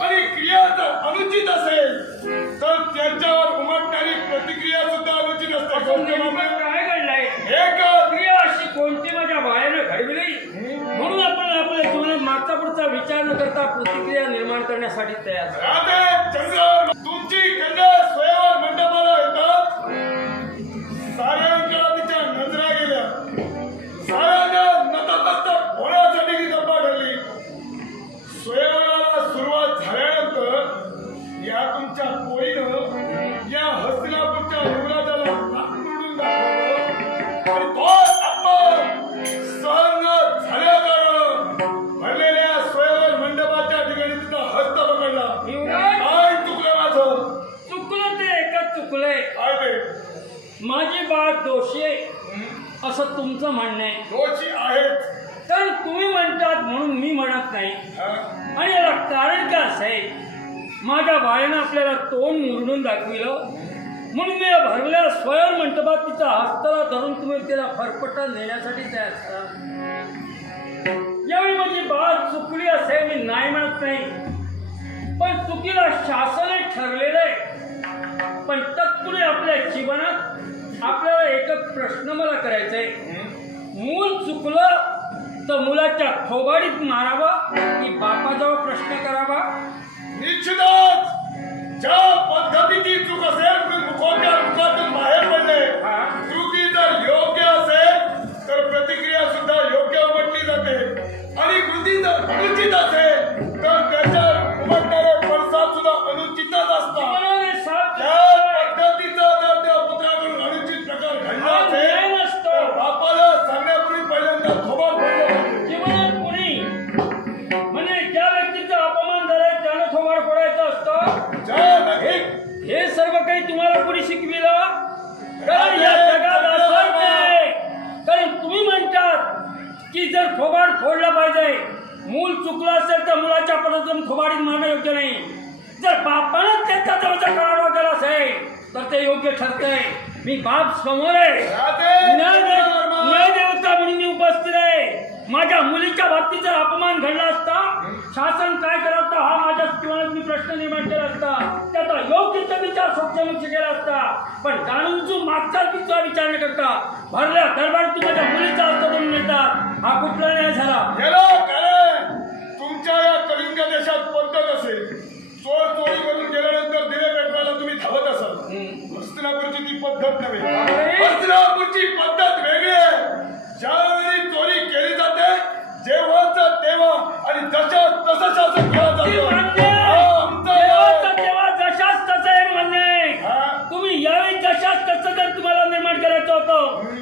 आणि क्रिया जर अनुचित असेल तर त्याच्यावर उमटणारी प्रतिक्रिया सुद्धा अनुचित असते? काय घडलंय? हे क्रिया अशी कोणती माझ्या बायानं घडविली? म्हणून आपण आपल्या जीवनात मागचा पुढचा विचार न करता प्रतिक्रिया निर्माण करण्यासाठी तयार असं तुमचं म्हणणं आहे. दोषी आहेत. तर तुम्ही म्हणतात म्हणून मी म्हणत नाही? आणि याला कारण काय असेल माझ्या बाळानं आपल्याला तोंड मुरडून दाखविलं. म्हणून मी या भरलेल्या स्वयं मंडपात तिचा हस्ताला धरून तुम्ही तिला फरफटा नेण्यासाठी तयार झाला. यावेळी माझी बाळ चुकली असेल मी नाही म्हणत नाही. पण चुकीला शासनच ठरलेलं आहे. पण तत्पुरे आपल्या जीवनात आपल्याला एकच प्रश्न मला करायचा आहे. मूल चुकलं तर मुलाच्या थोबाडीत मारावा की बापाजवळ प्रश्न करावा? निश्चितच. ज्या पद्धतीची चूक असेल मुखोट्या मुखातून बाहेर पडले. चुकी जर योग्य हे सर्व काही तुम्हाला कोणी शिकविलं? कारण या जगात असं नाही कारण तुम्ही म्हणतात की जर थोबाड फोडलं पाहिजे मूल चुकलं असेल तर मुलाच्या पद्धतीने थोबाडीत मारणं योग्य नाही. जर बापानं त्याच्या जवळचा करार केला असेल तर ते योग्य ठरतंय. मी बाप समोर आहे. न्याय देवता म्हणून मी उपस्थित आहे. माझ्या मुलीच्या बाबतीत जर अपमान घडला असता शासन काय प्रश्न निर्माण केला असता त्याचा योग्य तो विचार सोक्षमुख केला असता पण जाणून जो मागचा तिचा विचार न करता भरल्या दरबार तू माझ्या मुलीचा अर्थ करून नेतात हा कुठला न्याय झाला? तुमच्या या कलिंग देशात पद्धत असेल. चोर चोरी करून गेल्यानंतर दिवे पेटवायला तुम्ही धावत असाल. हस्तिनापूरची ती पद्धत नव्हे.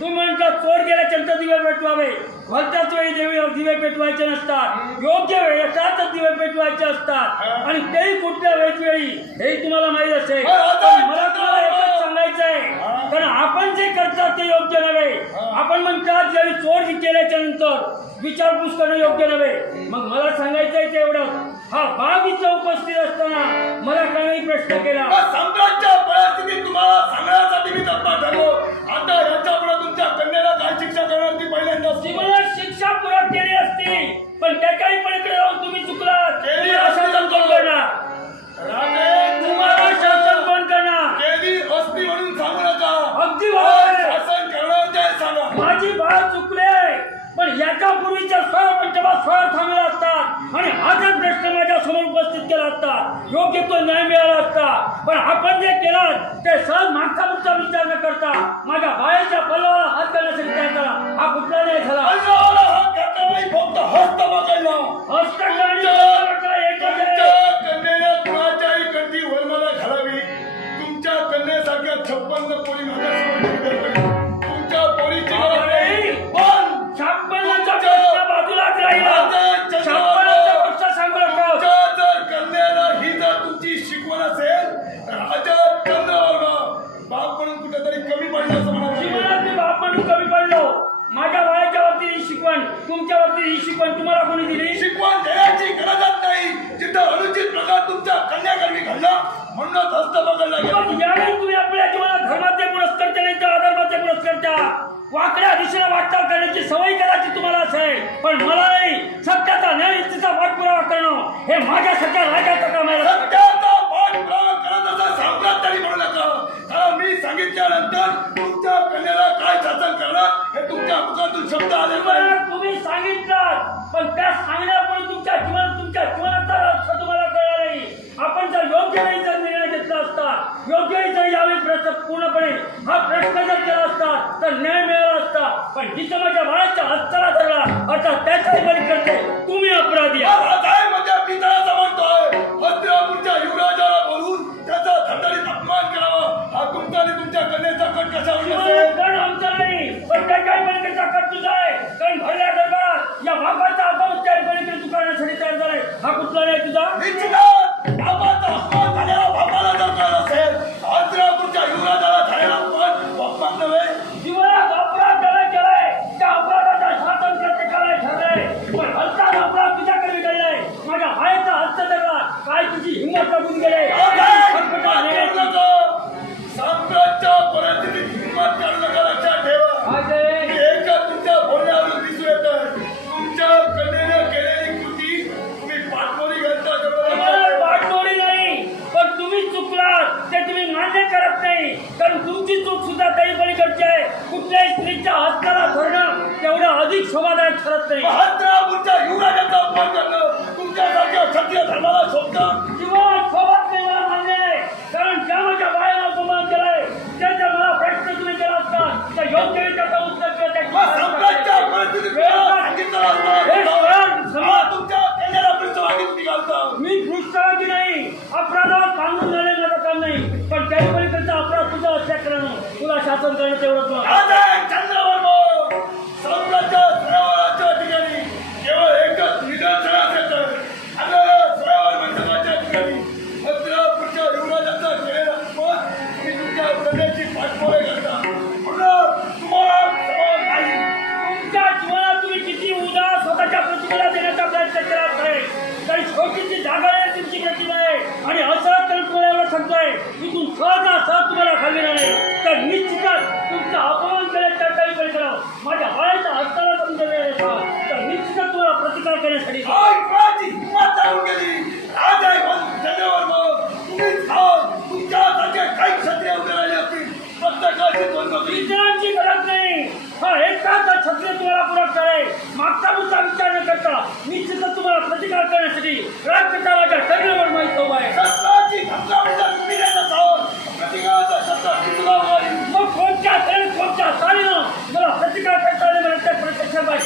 तुम्ही म्हणता चोर गेल्याच्यानंतर दिवे पेटवावे. भलत्याच वेळी देवी दिवे पेटवायचे नसतात. योग्य वेळेचाच दिवे पेटवायचे असतात. हा. आणि तेही कुठल्या वेळेस वेळी हेही तुम्हाला माहीत असेल. हा, मला तुम्हाला एकच सांगायचं आहे हा. कारण आपण जे करतात ते योग्य नव्हे. हा. आपण म्हणतात ज्यावेळी चोर केल्याच्यानंतर विचारपूस करणं योग्य नव्हे. मग मला सांगायचं आहे ते एवढं. हा बाब इथं उपस्थित असताना मला काही प्रश्न केला. सम्राटच्या परिस्थितीत तुम्हाला सांगण्यासाठी मी तत्पर ठरलो आता याच्यापुढे तुमच्या कन्याला काय शिक्षा करणार ती पहिल्यांदा जीवनात शिक्षा पुरत केली असती पण त्याच्याही पलीकडे जाऊन तुम्ही चुकलात. केली तुम्हाला असती. शासन कोण तर- करणार? राधे तुम्हाला शासन कोण करणार? केली असती म्हणून सांगू नका. अगदी बरोबर. आहे. शासन करणार काय सांगा. माझी बाळ चुकले पण याच्या पूर्वीच्या स्वयं पंचमात स्वयं थांबले असतात आणि हाच प्रश्न माझ्यासमोर उपस्थित केला असता योग्य तो न्याय मिळाला असता पण आपण जे केलं ते सहज मागचा पुढचा विचार न करता माझ्या बाळाच्या पल्लाला हात करण्यासाठी तयार करा. हा कुठला न्याय झाला? हा फक्त हस्त पकडला हस्त. तुमच्या कन्येला कुणाच्याही कंठी वरमाला घालावी. तुमच्या कन्येसारख्या छप्पन्न पोरी माझ्यासमोर वाकड्या दिशेला वाटचाल करण्याची सवय करायची तुम्हाला असेल. पण मला नाही सत्याचा न्याय तिचा पाठपुरावा करणं हे माझ्यासारख्या राजाचं काम आहे. सत्याचा पाठपुरावा करत असा साम्राज्याने म्हणू नका. कारण मी सांगितल्यानंतर तुमच्या कन्याला काय शासन करणार हे तुमच्या मुखातून शब्द आले नाही. तुम्ही सांगितलं पण त्या तुमच्या तुमच्या जीवनाचा अर्थ तुम्हाला कळला नाही. आपण जर योग्य जर निर्णय घेतला असता योग्य जर यावेळी पूर्णपणे हा प्रश्न जर केला असता तर न्याय मिळाला. असता. पण जिथं माझ्या बाळाच्या हस्ताला धरला अर्थात त्याचाही बळी करते. तुम्ही अपराधी आहे म्हणजे? पितळाचा म्हणतोय. हस्तिनापूरच्या युवराजाला बोलून त्याचा धडधडीत अपमान करावा. हा तुमचा आणि तुमच्या कन्याचा कट पण आमचा नाही. पण त्याच्याही बळीचा कट तुझा आहे? कारण भरल्या दरबारात या बापाचा आपण त्या बळीकडे तू करण्यासाठी तयार झालाय. हा कुठला नाही तुझा? गेले. साम्राज्याच्या परिस्थितीत हिंमत करू नका लक्षात ठेवा तुमच्या बोलण्यावरून दिसू येतं तुमच्या कन्येने केलेली कृती तुम्ही पाठमोरी घालता नाही पण तुम्ही चुकलात. ते तुम्ही मान्य करत नाही. कारण तुमची चूक सुद्धा काही पलीकडची आहे. कुठल्याही स्त्रीच्या हस्ताला धरणं तेवढं अधिक शोभादायक ठरत नाही. महाराष्ट्रापुरच्या युवराजाचा अपमान करणं तुमच्यासारख्या क्षत्रिय धर्माला शोभतं तुला शासन करणं तुम्हाला आहे मागचा मुद्दा विचार न करता निश्चितच तुम्हाला प्रतिकार करण्यासाठी राजकारणाच्या सगळ्यावर माहीत म्हणजे उभा आहे. मग कोणत्या कोणत्या साडीनं मला प्रतिकार करता आले मला त्या प्रत्यक्ष बाई